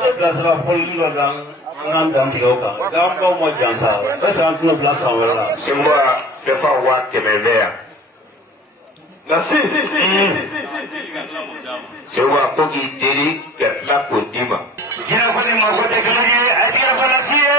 te bilasira fɔli dɔ la an k'an dantigɛ o kan gawo ma jansa est-ce que an tɛna bila san wɛrɛ la. Semua sefa wa kɛmɛ bɛ yan. Merci. Semua ko k'i deli ka tila k'o d'i ma. Jinɛ kɔni mako tɛ kelen ye a tigɛ fana si ye.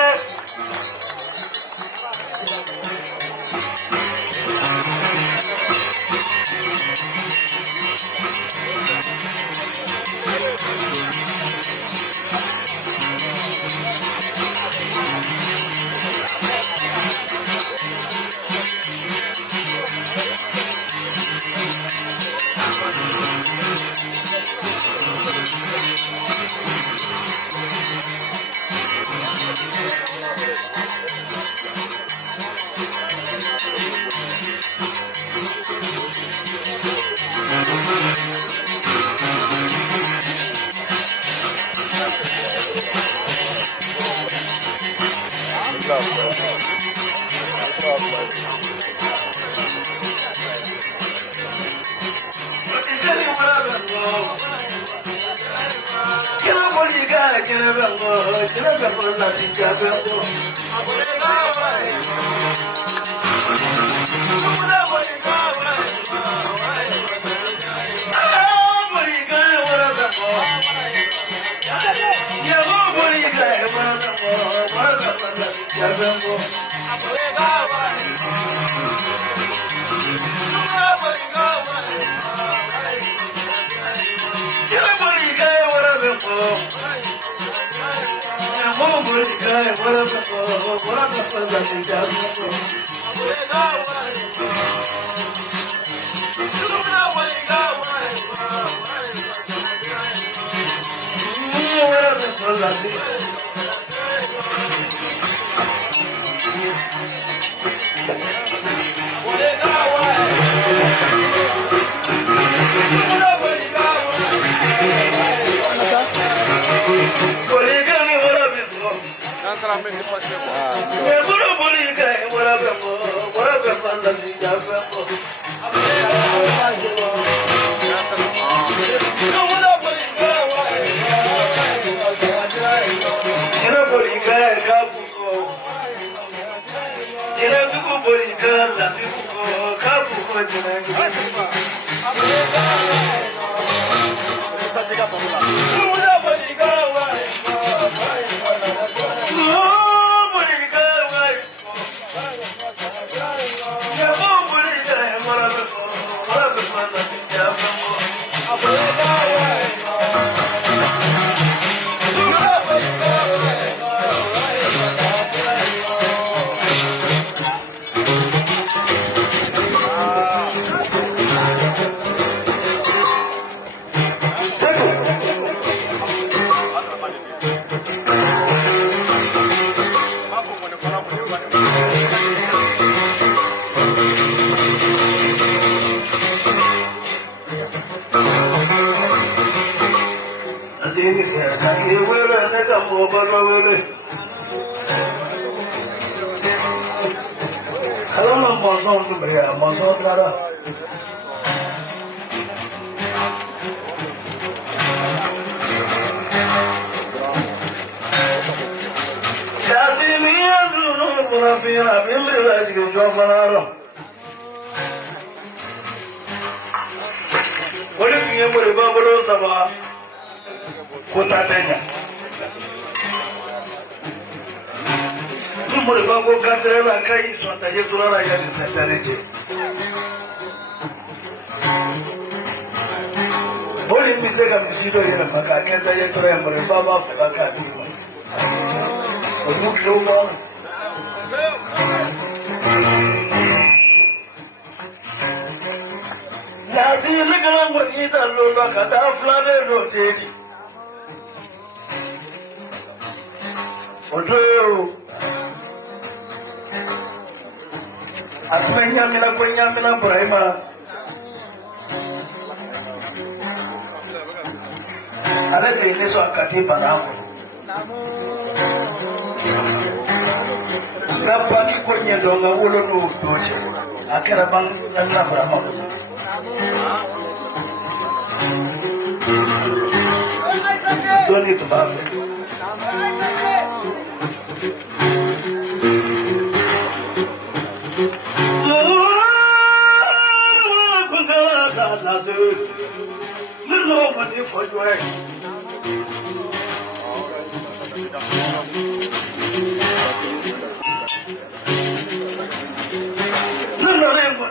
Don't need to money for joy. No, money for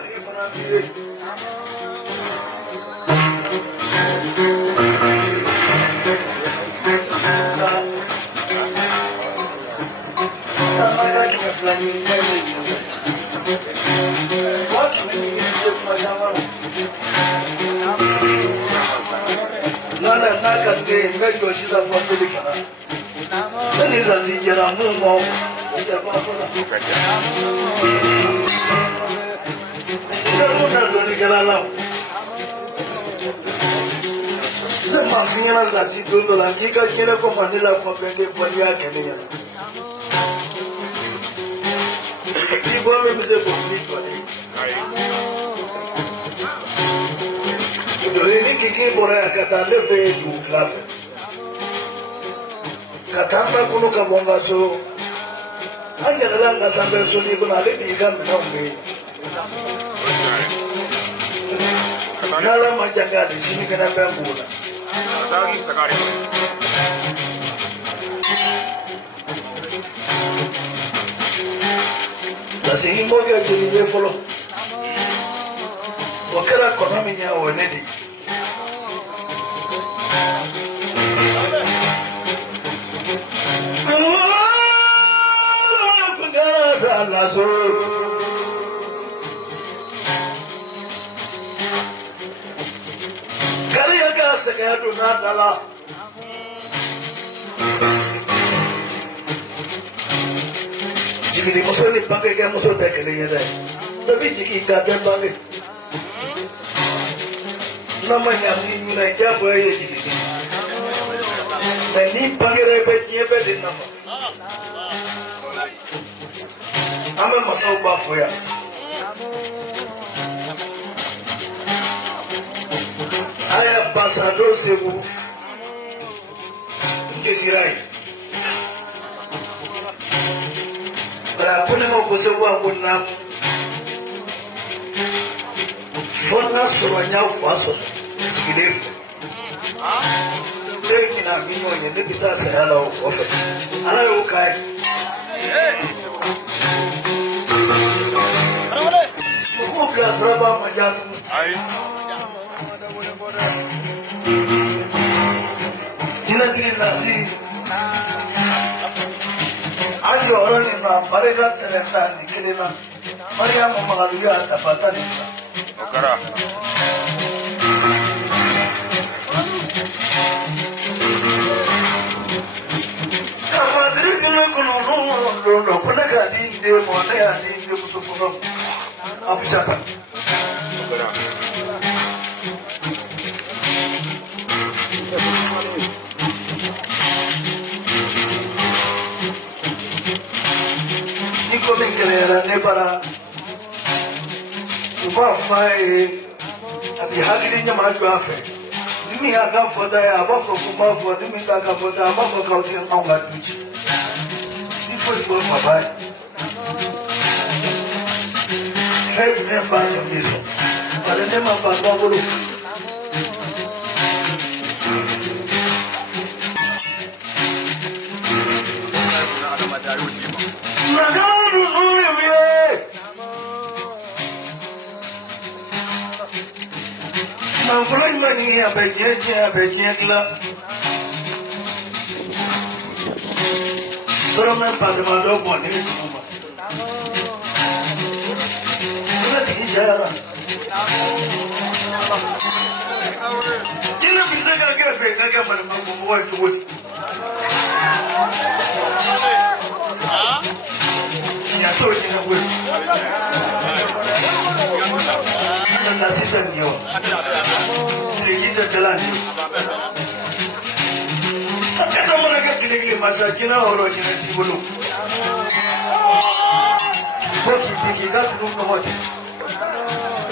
make your shit up for silicon. Then it's a secret and move on. The Mafia Lasito, la Giga Killer Manila Company for your Kenya. You want me to say for me? Really kicking for a catalefe to clap. Katamba Kunuka Bongaso. I get a land as I'm so even a lady come on me. Nala Majanga is singing a bamboo. Does he mortgage the follow? What can I come in here or lady? Kariaka Sagadu Nadala. Jiggy Mosoni Bank Gamoso Tekele. The Bijiki got their bank. No money, I'm in Nigeria. The need Bangere Becky enough. I'm a muscle buff for you. I am Ambassador Sebu. Kesirai. But I put him up with a one now. For us to run out for us, it's believed. Taking a million in the Pitas and hello of it. Hello, Kai. Lucas Rabba Majatu. Jinatini Nasi. Are you already in Marigat and Nikilina? Maria Mamaria at the Patani. Me, I come for the above for the Mika for the above for counting on that beach. Different for my bike. Hey, remember this one. But the name of Babalu. I'm following money here, Bejiakla. Solomon Padamado, one in the woman. Let each other. Dinner is like a girlfriend, I got my boy to wood. She has told you that way. And I sit on you. Masakina or Bulu. What you think you got to know what?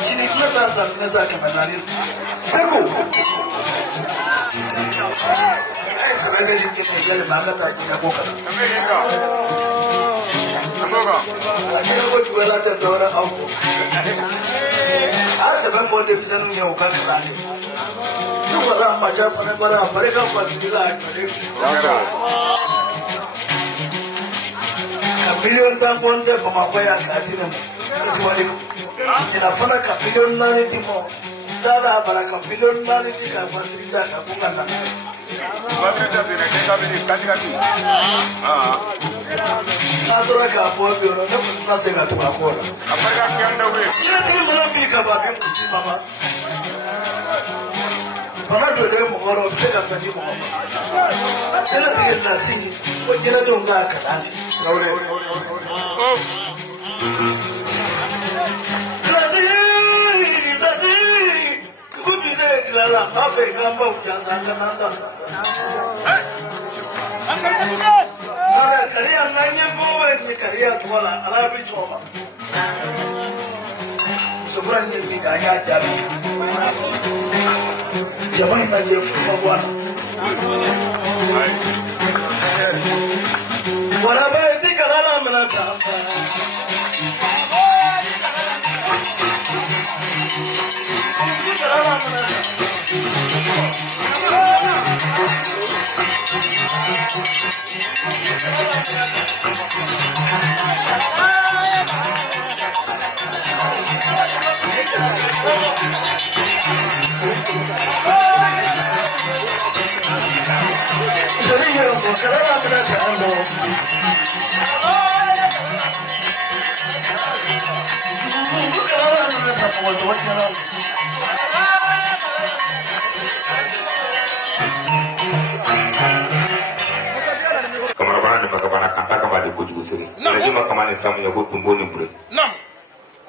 She declared us as Nazakamanani. Sebu. I surrendered it in the Magata in a book. ko tuwala ta dora au asa ba fo de bisanu ya uka ka ni wala ma ja pa bara bare ka pa dira million tan bonde ba ma ko ya ka dina assalamu alaikum ina fana ka million nani dimo dara baraka million nani ka pa dira ka bunga na Adora ka po bioro na na se ka tuwa ko la. Apaka kianda we. Sina ti mo bi ka ba bi mu mama. Bana do de mo goro se ka fadi mo mama. Sina ti na si ko jina do nga ka la ni. Gaure. Blasi. Ku bi de klara ba be ka ba u ja sa ka na da. Ada kariya nanye gowe ni kariya tuwala alabi choma. Sobra ni mi kaya jabi. Jamai na je kwa bwana. Wala ba eti kalala mna tamba. Eti kalala mna tamba. Kamara ni makabana kanta kama di kujugu siri. Lagi makamani samu ya kutumbo ni bure. Nam.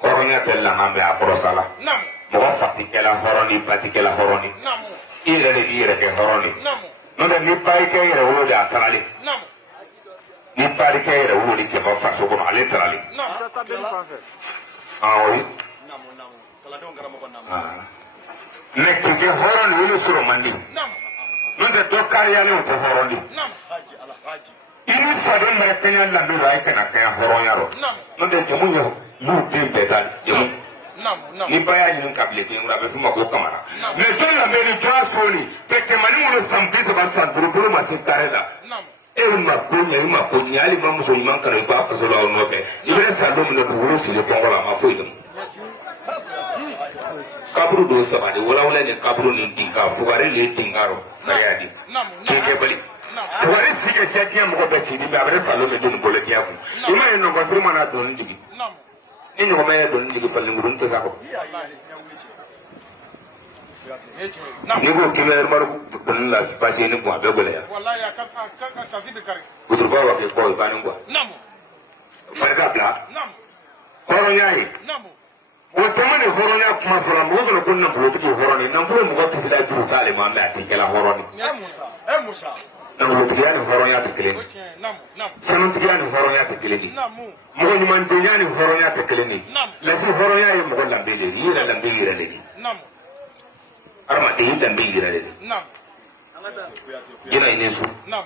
Horonya tella ngambe aporosala. Nam. Mwa sakti kela horoni pati kela horoni. Nam. Ire de ire ke horoni. Nam. Nonde ni pai ke ire ulo de atalali. Nam. Ni pai ke ire ulo di ke ba faso kono ale talali. Nam. Ah oui. Nam. Nam. Kala don garamo ko nam. Ah. Nek ke horoni ulo suro mandi. Nam. Nonde do kariyale uto horoni. Nam. Haji ala haji. Ini sadon mere kenya landu rai kana kaya horonyaro. Nam. Nonde jamunya lu de betal jamu. Nam. Nam. Ni baya ni nkabile ke ngura be fuma ko kamara. Ne to la meri tra soni te ke mani mulo sampisa ba san buru ma sikarela. Nam. E ma konya ali ma muso man kana ba ka solo no fe. Ibere salo mu no buru si le kongola ma fo idum. Kaburu do sabade wala ne kaburu ni dinga fugare le dingaro kayadi. Nam. Ke bali. Fugare si ke shakia mo be si di ba bere salo me do bole kia ku. Ima no ba firma na do ndigi. Nam. Ni nyoma me do ndigi falle ngurun to sako. Ni ko kile maru don la spasi ni ko abe gole ya. Wallahi ya ka sasibi kare. Kuturba wa ke ko ba ni ko. Nam. Farga bla. Nam. Horo yayi. Nam. O tamane horo ya kuma fara mo ko ko na fulo tiki horo ni na fulo mo ko tisida du tale ma na ti kala horo ni. Musa. Na fulo tiki ya ni horo ya ti kele ni. Nam. Nam. Sanan tiki ya ni horo ya ti kele ni. Nam. Mo ni man dunya ni horo ya ti kele ni. Nam. La si horo ya yi mo ko lambe le ni la lambe yi rele ni. Nam. Arma te yi lambe yi rele ni. Nam. Jina ini su. Nam.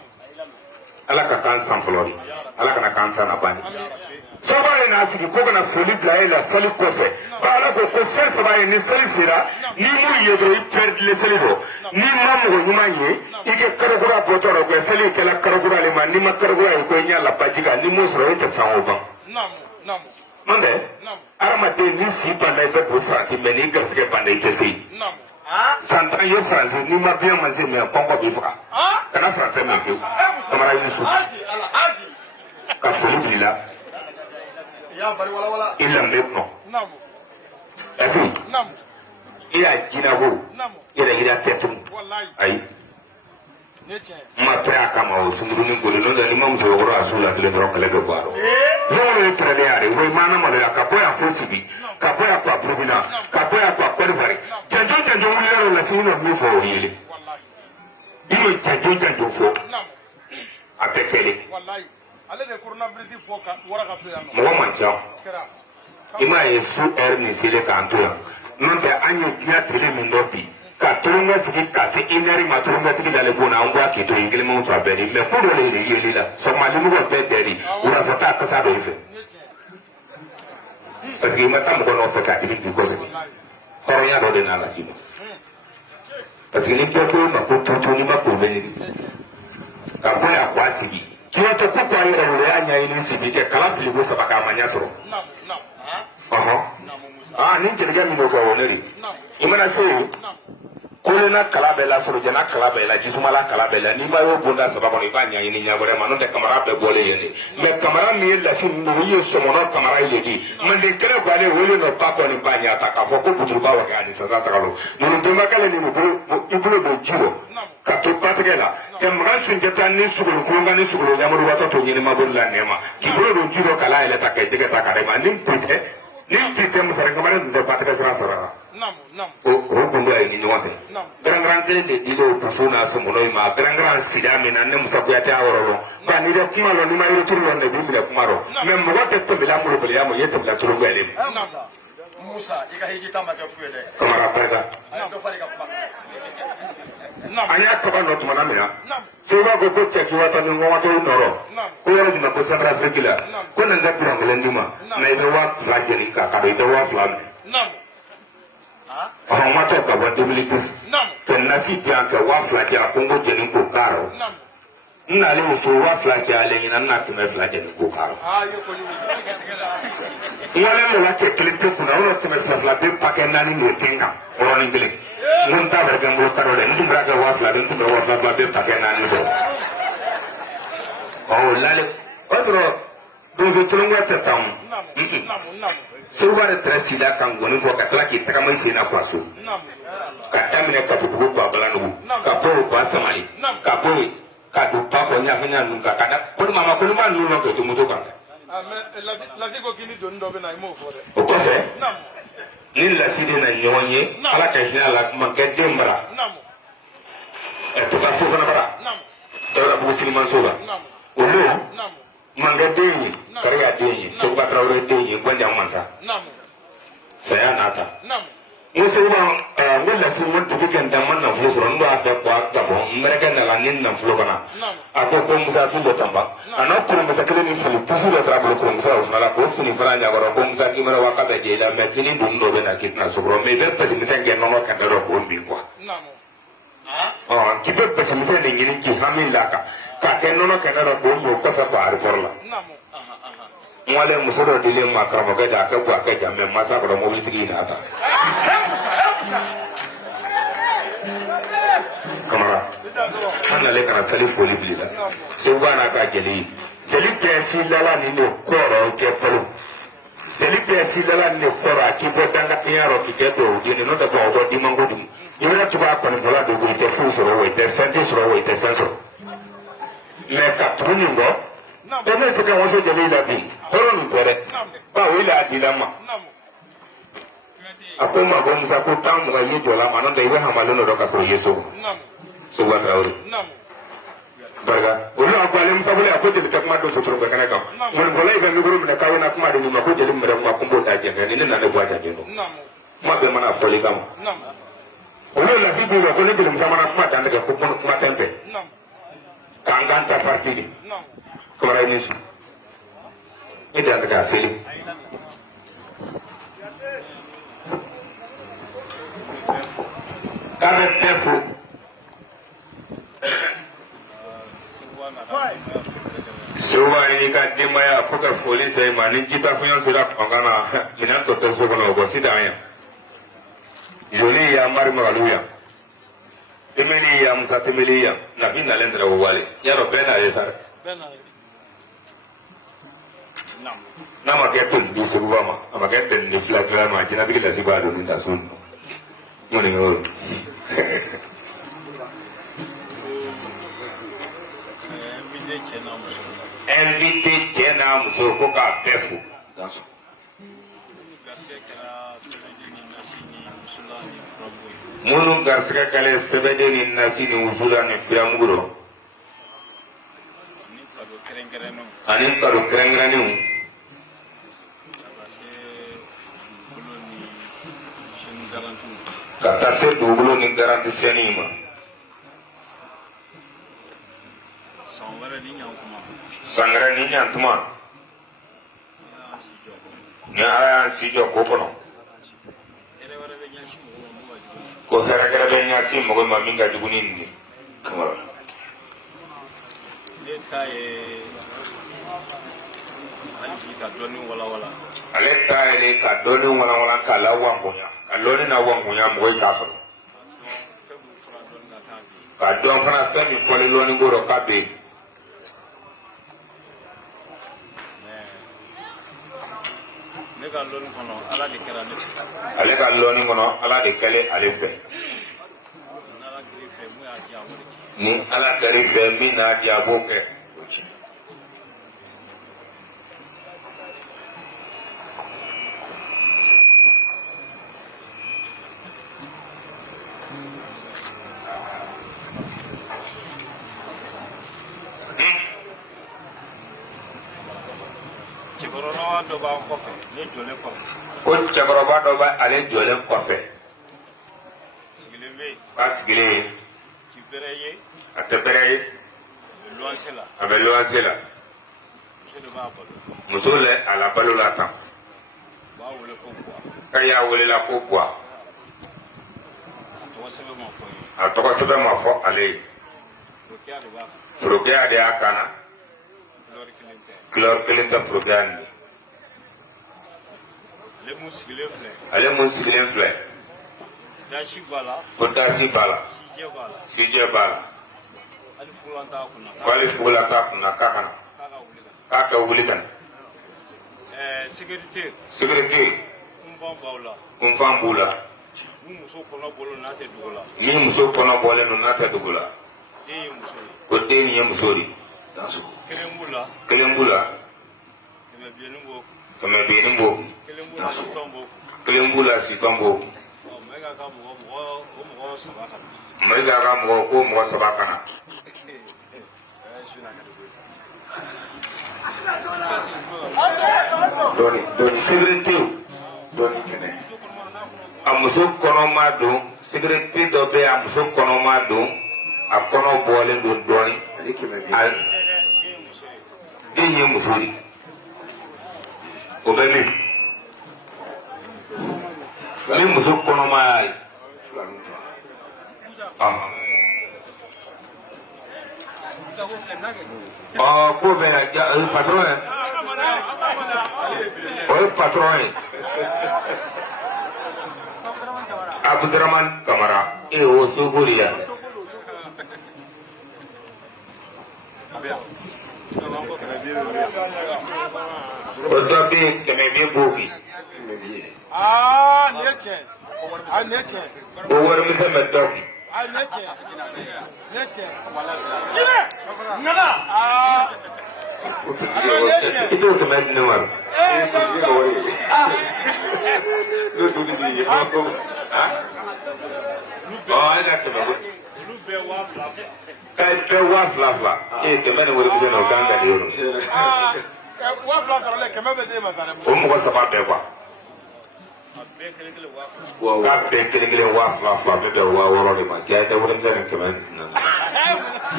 Ala ka kan san flori. Ala kana kan san abani. Sabare na sigi ko kana foli bila ila sali kofe. Ba ala ko fer sabare ni sali sira ni mu yedro i perd le sali do. Ni mamu ko nyuma ye ike karagura botoro ko sali kala karagura le man ni ma karagura ko nya la pajiga ni mu soro ite sanwo ba. Nam. Nam. Mande? Nam. Arama de ni si panda ife ko France mais ni garsike panda ite si. Nam. Santan yo France ni ma bien manze me kongo bi fra. Kana France me fi. Kamara Yusuf. Haji ala haji. Ka foli bila. Ya bari wala. Il en est non. Nam. Asi. Nam. Iya jina go. Nam. Ira ira tetum. Wallahi. Ai. Neche. Ma prea kama o sunduru ni gole no da ni mam so goro asula tele no kale do baro. No re trade are we mana mo la kapo ya fosibi. Kapo ya kwa probina. Kapo ya kwa kwalvari. Janjo wulero la sino mi fo yele. Wallahi. Imo janjo fo. Nam. Atekele. Wallahi. Ale de coronavirus foka wara ka fiya no. Mo mancha. Kera. Ima yesu ni sile kanto ya. Non te anyo ya tele mi ndopi. ka turunga sigi ka se inari ma turunga tigi dale bona an b'a k'i to yen kelen mun fa bɛɛ di mais ko dɔ de yeli la sɔgɔma limɔgɔ bɛɛ dɛri wula fɛ taa kasa dɔ i fɛ parce que i ma taa mɔgɔ nɔfɛ k'a dimi k'i kɔsɛbɛ hɔrɔnya dɔ de n'a lasi ma parce que ni bɛɛ ko i ma ko tutu ni ma k'o bɛ ɲini ka bɔ yan k'a sigi k'i to ko k'a yɛrɛ wolo y'a ɲɛɲini sigi kɛ kala fili ko saba k'a ma ɲɛ sɔrɔ ni jelikɛ min y'o kɛ o ne de i mana se yen kolona kala bɛɛ la sorojana kala bɛɛ la jisumala kala bɛɛ la n'i ma y'o bonda saba kɔnɔ i b'a ɲɛɲini ɲɛ wɛrɛ ma n'o tɛ kamara bɛɛ bɔlen yen de mais kamara min ye lasi ninnu i ye sɔmɔnɔ kamara ye di manden kɛlɛ bannen wele nɔ ba kɔni ba ɲa ta k'a fɔ ko buturuba wa kɛ ani sasa sagalo ninnu benbakɛle ni i bolo don ji rɔ ka to batigɛ la ka maga sunjata ni sugolo kulonga ni sugolo yamuru watɔ to ɲinima bolo la nɛma k'i bolo don ji rɔ k'a la yɛlɛ ta kɛ jɛgɛ ta ka dɛ ma ni ti tɛ musare kamara ninnu tɛ batigɛ sira sɔrɔ la o kun bɛ ni ɲɔgɔn tɛ garangaran kelen de dil'o pusu n'a sɔmɔnɔ in ma garangaran sida min na ne Musa Kuyate a yɔrɔ lɔn ba n'i bɛ kuma lɔn n'i ma yiri turu lɔn de b'i minɛ kuma rɔ mais mɔgɔ tɛ tɛmɛla molobaliya ma i ye tɛmɛla turu bɛɛlen ma Musa i ka hijita ma kɛ fu ye dɛ kamara barika an y'a kaba nɔ tumana min na Seba ko cɛ k'i watɔ ni ŋɔngɔtɔ i nɔrɔ ko yɔrɔ jumɛn ko Centrafrique la ko nin tɛ kuran kelen d'i ma mais i bɛ 2000 jeni k'a kadɔ i tɛ 2000 minɛ ɔhɔnmatɔ ka bɔ 2010 ka nasi jan kɛ 2000 di a ko n ko jeni k'o k'a rɔ n nalen so 2000 cayalen ɲinan n na 200 jeni k'o k'a rɔ n walen dɔ la cɛ kelen pe kunna o 200 bɛ pakɛ 4 n'o ten kan yɔrɔnin kelen n ko n t'a bɛrɛ kɛ n bolo karo dɛ n tun bɛra kɛ 2000 n tun bɛ 2000 bɛ pakɛ 4 sɔrɔ o lalen o y'a sɔrɔ donso tolonkɔ tɛ tan Seba de tɛrɛ sida kan gɔni fɔ ka tila k'i tagama i sen na kuwa so ka daminɛ Katubugu kuwa Balanugu ka bɔ o kuwa Samali ka bɔ yen ka don ba fɔ ɲafinya ninnu kan ka da ko ni mama ko ni ma ninnu nɔ k'o to moto kan o kɔfɛ ni lasi de na ɲɔgɔn ye Ala ka hinɛ a la makɛ den bara Tota Fofana bara Dawudabugu Silimanso la o don Mangɛ den ye Kariga den ye Seguba Tarawele den ye Gwanjan Mansa saya n'a ta n ko Seguba n ko lasi n ko dugu kɛ n da n ma nafolo sɔrɔ n b'a fɛ k'a Gabɔn n mɛrɛkɛ nana ni nafolo kana a ko Musa k'i bɛ tanba a n'a kɔrɔmuso kelen min fili pusu dɔ taara bolo kɔrɔmuso la o fana la k'o fini fana ɲagara ko Musa k'i mɛrɛ wa k'a bɛ jɛ i la mais kini dun dɔ bɛ na k'i tɛna sɔrɔ mais i bɛ pɛsimisɛn kɛ nɔnɔ kɛntɛ dɔ k'o min quoi k'i bɛ pɛsimisɛn de ɲini k'i hami la kan k'a kɛ nɔnɔ kɛntɛ dɔ k'o min o kɔfɛ k'o aéroport la n walen muso dɔ dilen ma karamɔgɔkɛ de a kɛ bɔ a kɛ jan mais masa kɔrɔ mobilitigi n'a ta kamara an nalen kana sali foli bili la Seguba n'a ka jeli jeli tɛ silala nin de kɔrɔ kɛ fɔlɔ jeli tɛ silala nin de kɔrɔ a k'i bɔ dangadenya rɔ k'i kɛ duwawu den n'o tɛ bamakɔ dimanko dun i bɛna tugu a kɔnifɔla dogo i tɛ foyi sɔrɔ wa i tɛ fɛn tɛ sɔrɔ wa i tɛ fɛn sɔrɔ mais ka tugu nin kɔ e ne se ka waso jeli la bi hɔrɔn nin tɛ dɛ ba o la a dila n ma a ko n ma ko Musa ko 10 20 ye jɔ la ma n'o tɛ i bɛ hamalen dɔ ka sɔrɔ i ye so Seguba Tarawele barika olu a ko ale Musa bolo a ko jeli tɛ kuma don sotoro bɛɛ kɛnɛ kan mɔnifɔla i bɛ mikoro minɛ k'aw na kuma de min ma ko jeli minɛ kuma ko n b'o da jɛngɛ ni ne nana ne bɔ a jɛngɛ don kuma bɛɛ mana fɔli kama olu lafi b'u la ko ne jeli Musa mana kuma dan tigɛ ko kuma tɛ n fɛ k'an k'an ta parti de kamara i ni su i dan tigɛ a seli k'a bɛ bɛɛ fo Seguba y'i ka denbaya ko ka foli se ma ni jitafɛn sera fanga na minɛn tɔ tɛ so kɔnɔ o bɔ sidan yan joli ya Mari Magalu yan Temeli ya Musa Temeli yan Nafi nalen tɛrɛ o wale yarɔ bɛɛ n'a ye sa dɛ n'a ma kɛ toli di Seguba ma a ma kɛ tɛni di fila tila ma jinɛtigi lasi b'a don ni ta so n kɔni y'o invité cɛ n'a muso ko k'a bɛɛ fo minnu garisɛgɛ kɛlen sɛbɛden ni nasi ni wusula ni firamugu rɔ ani kado kɛrɛnkɛrɛnnenw ka taa se dugukolo ni garanti sɛni ma sangɛrɛ ni ɲantuma ni ala y'an si jɔ ko kɔnɔ ko hɛrɛkɛrɛ bɛ ɲasi mɔgɔ ma min ka jugu ni nin ye ale ta yɛrɛ ka dɔɔni walawala k'a la wanbonya ka dɔɔni na wanbonya mɔgɔ ye k'a sɔrɔ ka dɔn fana fɛn min fɔlen lɔɔni ko rɔ k'a bɛ yen ale ka lɔɔni kɔnɔ ala de kɛlen ale fɛ ni ala kɛr'i fɛ min n'a di a b'o kɛ ko cɛkɔrɔba dɔ bɛ ale jɔlen kɔfɛ k'a sigilen a tɛ bɛrɛ ye a bɛ luwanse la muso lɛ a la balo la tan k'a y'a welela ko buwa a tɔgɔ sɛbɛn ma fɔ ale ye forokɛya de y'a kana couleur kelen tɛ forokɛya nin ye ale mun sigilen filɛ ko dasi b'a la sijɛ b'a la ko ale fugulan t'a kunna k'a kana k'a ka wuli ka na sécurité kunfan b'u la min muso kɔnɔ bɔlen don n'a tɛ dugu la ko den nin ye muso de kelen b'u la kɛmɛ biɲɛni b'o kelen b'u la sitɔn b'o Maïga ka mɔgɔ ko mɔgɔ saba kana dɔɔni sécurité dɔɔni kɛnɛ a muso kɔnɔma don sécurité dɔ bɛ a muso kɔnɔma don a kɔnɔ bɔlen don dɔɔni den ye muso de o bɛ min ni muso kɔnɔma y'a ye ko bɛ ja o ye patron ye o ye patron ye Abdurrahman Kamara o Sogori ya o dɔ bɛ yen kɛmɛ bɛ bogi o warimisɛn bɛ dɔ kun i t'o kɛmɛ di ne ma e ka kɛmɛ bɛɛ 2000 kɛmɛ ni warimisɛn na o kan ka di yɔrɔ o mɔgɔ saba bɛɛ kuwa k'a bɛɛ kelen 2000 bɛɛ bɛ 6000 de ma kɛ tɛ warimisɛn ni kɛmɛ na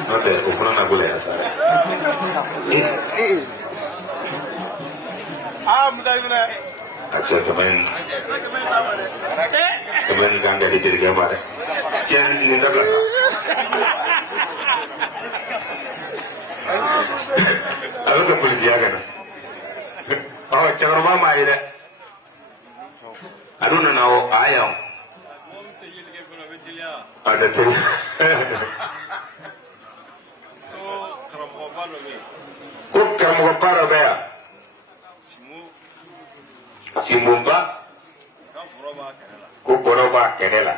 n'o tɛ o fana na ko la yan sa a cɛ kɛmɛ ni kan ka di jelikɛ ma dɛ tiɲɛ nin dabila sa a bɛ kɛ polisiya ka na cɛkɔrɔba m'a ye dɛ a dun nana o a yan a tɛ teli ko karamɔgɔba dɔ bɛ yan Simbumba ko bɔrɔ b'a kɛnɛ la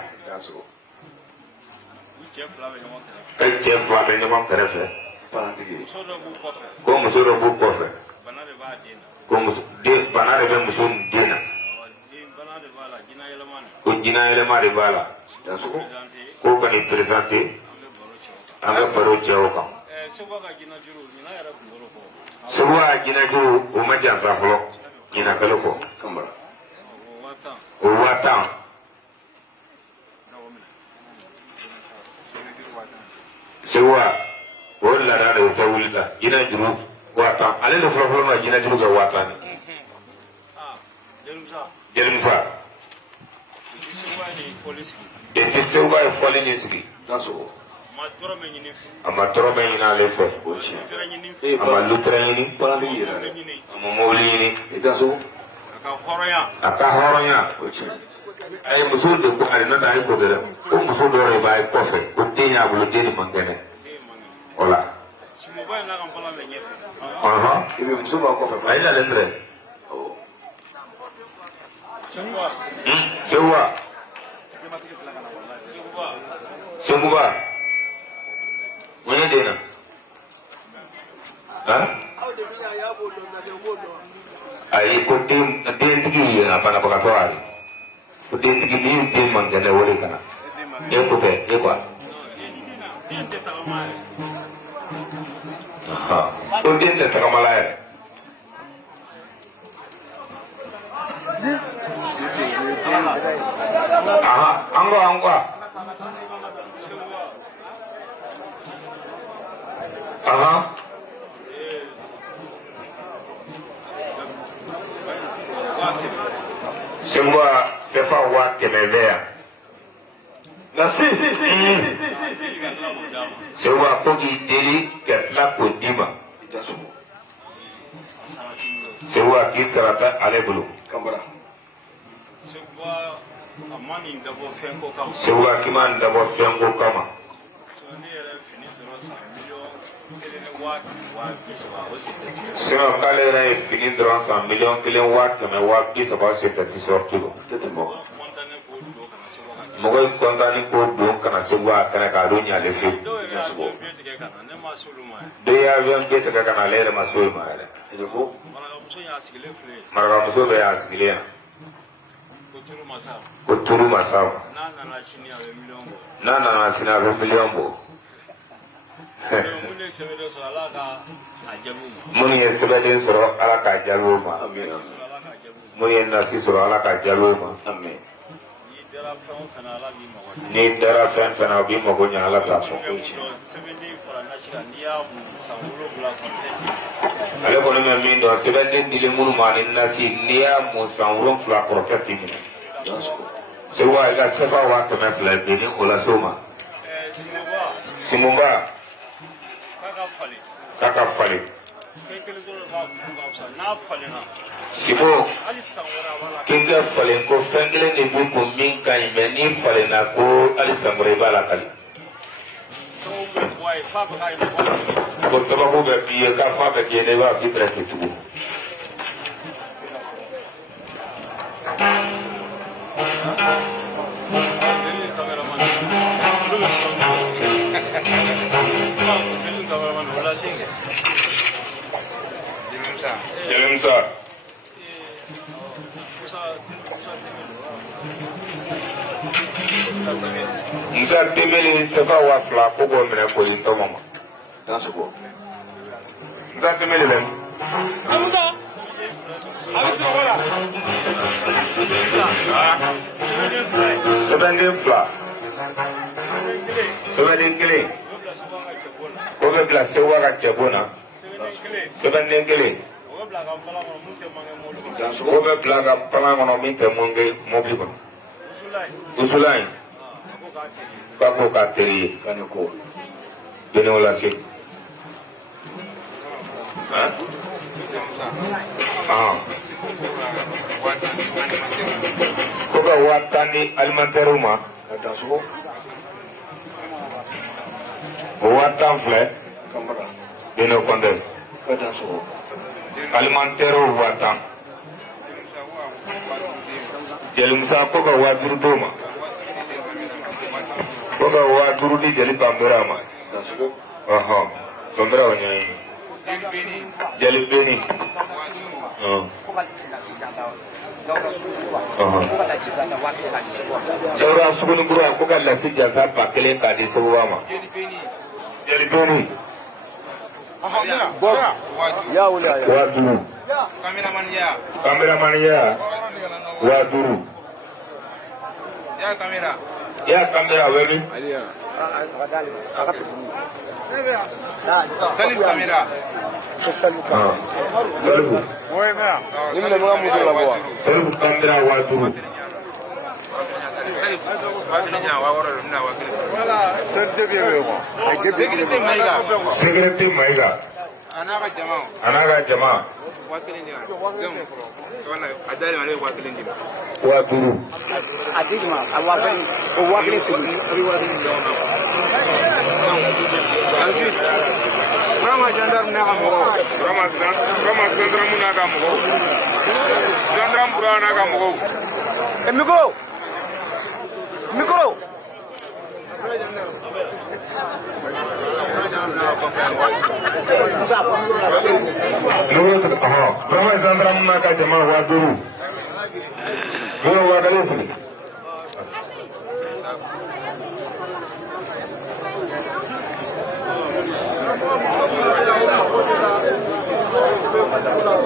ka cɛ fila bɛ ɲɔgɔn kɛrɛfɛ ko muso dɔ b'u kɔfɛ ko bana de bɛ muso den na ko jinɛ yɛlɛma de b'a la ko ka nin présenter an ka baro cɛ o kan Segu ka jinɛjuru o ma jansa fɔlɔ ɲinakalo kɔ o 1000 sewa o lara de ta wulila ina juru wata ale le folo na jina juru ga wata ni jelmsa eti sewa e fole ni sigi daso ama toro me ina le fo ama lutra ni parandi yira ama mawli ni daso aka horonya ay musul de ko arina da ay ko dere o musul do re bay ko fe o tinya bu de ni mangene wala aha ibe musul ba ko fe ay la lendre sewa sewa wani dena ha ay ko tim tigi apa na baka tawari ko tim tigi ni tim mangene wori kana e ko be e ko ha ko tim te takamala aha angwa aha sewa sefa wa kemevea na si sewa kogi deli ketla ko dima daso sewa kisarata alebulu kambara sewa kiman dabo fengo kama sino kale na fini dron 100 million kelen wa keme wa bisa ba se tati sortugo tetimo mogoy kontani ko don kana sewa kana ka do nya le fi de ya avion beta ka kana le masul ma ale ko maraga muso be asigile ko turu masam na na sina be million bo mun ye sebeden soro ala ka jalo ma amin mun ye nasi soro ala ka jalo ma amin ni dara fen fen abi mo go nya ala ta so ale ko na min do sebeden dile mun ma ni nasi niya mo sanwron fla protect ni sewa ga sefa wa to me fla be ni ola soma simumba kaka fali sibo kinga falen ko fengele ne bu ko min kan me ni falen na ko ali samre bala kali ko sababu be biye ka fa be ne ba bitra ke tubu Jelemsa Nsa temele sefa wa fla ko go mena ko yin to mama daso nsa temele len sebende fla sebende kele ko be bla sewa ka chebona sebende kele ko be bla ka pana ngono min te monge mobli ko usulai kako ka teri kaniko bene wala se ko ka watani alimentaire ma daso watan fle kambara bene konde daso alimentaire watan jelimsa ko ka waduru doma ko ka waduru di jeli bambera ma daso aha bambera wanya jeli beni Saura suguni bura ko ka lasi jaza pa kelen ka di sewa ma jeli beni ya wala ya waduru kameraman ya waduru ya kamera weli Salut caméra. Salifu Oui, mais. Salifu caméra wa duru sécurité Maïga anaga jama wa duru Rama gendarme n'a pas mort. Rama gendarme n'a pas mort. Gendarme n'a pas mort. Micro. Rama gendarme naga jama wa duru wa galesi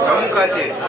Kamu kasih.